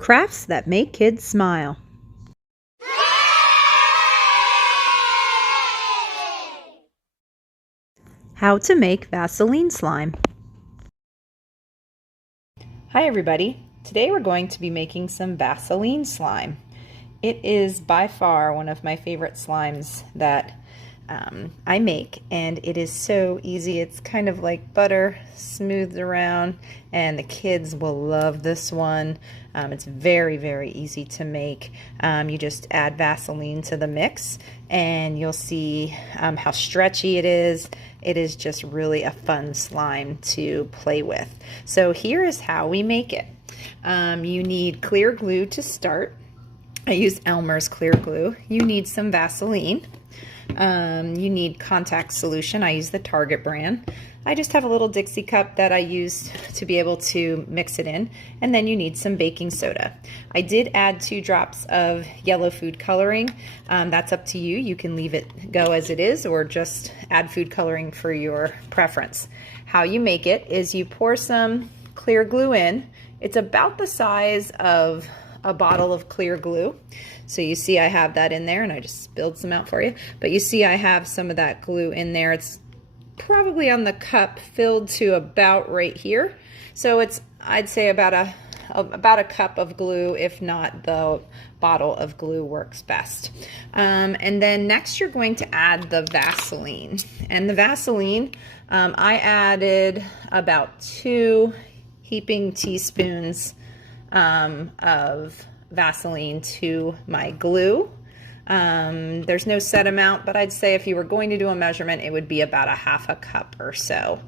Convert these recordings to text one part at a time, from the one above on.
Crafts that make kids smile. How to make Vaseline slime. Hi everybody. Today we're going to be making some Vaseline slime. It is by far one of my favorite slimes that I make, and it is so easy. It's kind of like butter smoothed around, and the kids will love this one. It's very, very easy to make. You just add Vaseline to the mix and you'll see how stretchy it is. It is just really a fun slime to play with. So here is how we make it. You need clear glue to start. I use Elmer's clear glue. You need some Vaseline. You need contact solution. I use the Target brand. I just have a little Dixie cup that I use to be able to mix it in. And then you need some baking soda. I did add 2 drops of yellow food coloring. That's up to you. You can leave it go as it is or just add food coloring for your preference. How you make it is you pour some clear glue in. It's about the size of a bottle of clear glue. So you see I have that in there, and I just spilled some out for you. But you see I have some of that glue in there. It's probably on the cup filled to about right here. So it's, I'd say about a cup of glue, if not the bottle of glue works best. And then next you're going to add the Vaseline. And the Vaseline, I added about 2 heaping teaspoons of Vaseline to my glue. There's no set amount, but I'd say if you were going to do a measurement, it would be about a half a cup or so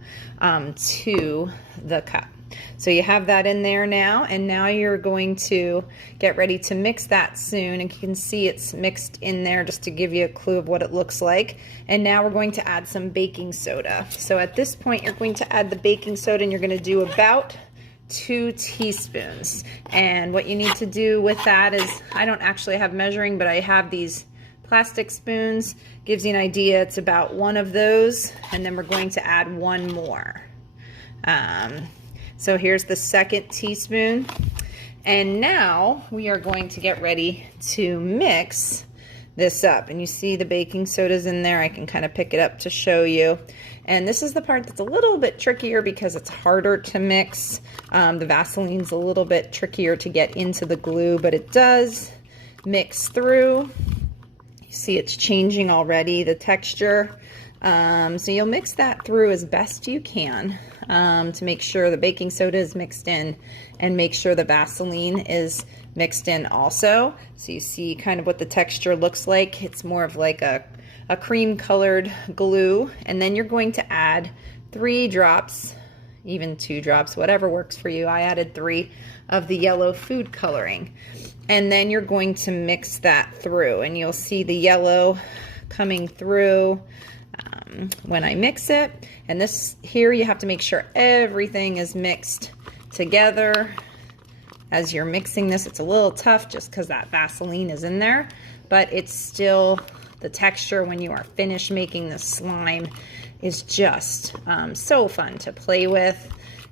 to the cup. So you have that in there now, and now you're going to get ready to mix that soon. And you can see it's mixed in there just to give you a clue of what it looks like. And now we're going to add some baking soda. So at this point, you're going to add the baking soda, and you're going to do about 2 teaspoons. And what you need to do with that is, I don't actually have measuring, but I have these plastic spoons. Gives you an idea. It's about 1 of those, and then we're going to add 1 more. So here's the 2nd teaspoon. And now we are going to get ready to mix this up. And you see the baking soda's in there. I can kind of pick it up to show you. And this is the part that's a little bit trickier because it's harder to mix. The Vaseline's a little bit trickier to get into the glue, but it does mix through. You see it's changing already, the texture. So you'll mix that through as best you can to make sure the baking soda is mixed in, and make sure the Vaseline is mixed in also. So you see kind of what the texture looks like. It's more of like a cream colored glue. And then you're going to add 3 drops, even 2 drops, whatever works for you. I added 3 of the yellow food coloring. And then you're going to mix that through, and you'll see the yellow coming through when I mix it. And this here, you have to make sure everything is mixed together. As you're mixing this, it's a little tough just because that Vaseline is in there, but it's still, the texture when you are finished making the slime is just so fun to play with.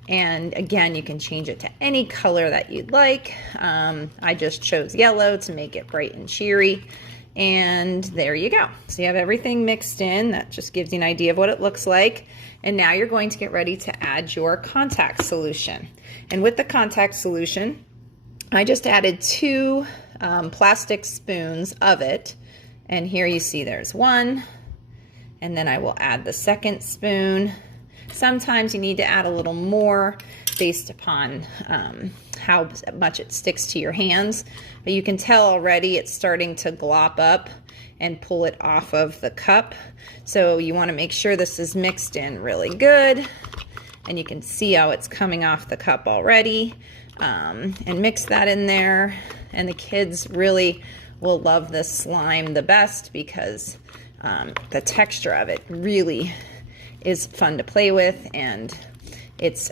And again, you can change it to any color that you'd like. I just chose yellow to make it bright and cheery. And there you go. So you have everything mixed in. That just gives you an idea of what it looks like. And now you're going to get ready to add your contact solution. And with the contact solution, I just added 2 plastic spoons of it. And here you see there's 1. And then I will add the 2nd spoon. Sometimes you need to add a little more based upon how much it sticks to your hands. But you can tell already it's starting to glop up and pull it off of the cup. So you want to make sure this is mixed in really good. And you can see how it's coming off the cup already. And mix that in there. And the kids really will love this slime the best because the texture of it really is fun to play with, and it's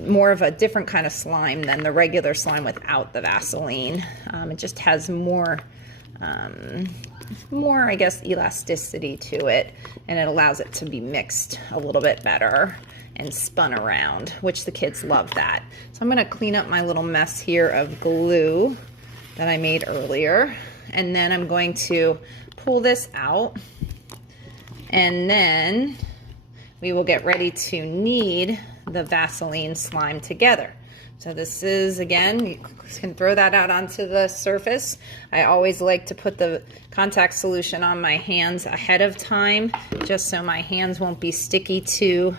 more of a different kind of slime than the regular slime without the Vaseline. It just has more, I guess, elasticity to it, and it allows it to be mixed a little bit better. and spun around, which the kids love that. So I'm gonna clean up my little mess here of glue that I made earlier. And then I'm going to pull this out, and then we will get ready to knead the Vaseline slime together. So this is, again, you can throw that out onto the surface. I always like to put the contact solution on my hands ahead of time, just so my hands won't be sticky to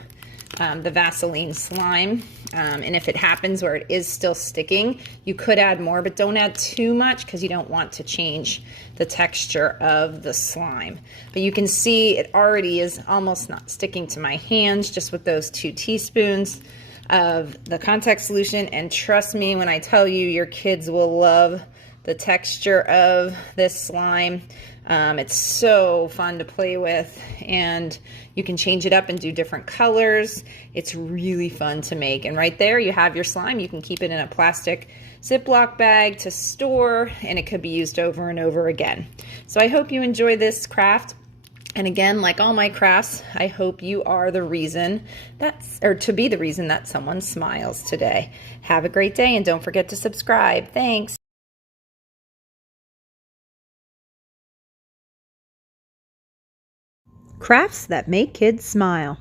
the Vaseline slime. And if it happens where it is still sticking, you could add more, but don't add too much because you don't want to change the texture of the slime. But you can see it already is almost not sticking to my hands just with those 2 teaspoons of the contact solution. And trust me when I tell you, your kids will love the texture of this slime. It's so fun to play with, and you can change it up and do different colors. It's really fun to make. And right there you have your slime. You can keep it in a plastic Ziploc bag to store, and it could be used over and over again. So I hope you enjoy this craft. And again, like all my crafts, I hope you are the reason to be the reason that someone smiles today. Have a great day, and don't forget to subscribe. Thanks. Crafts that make kids smile.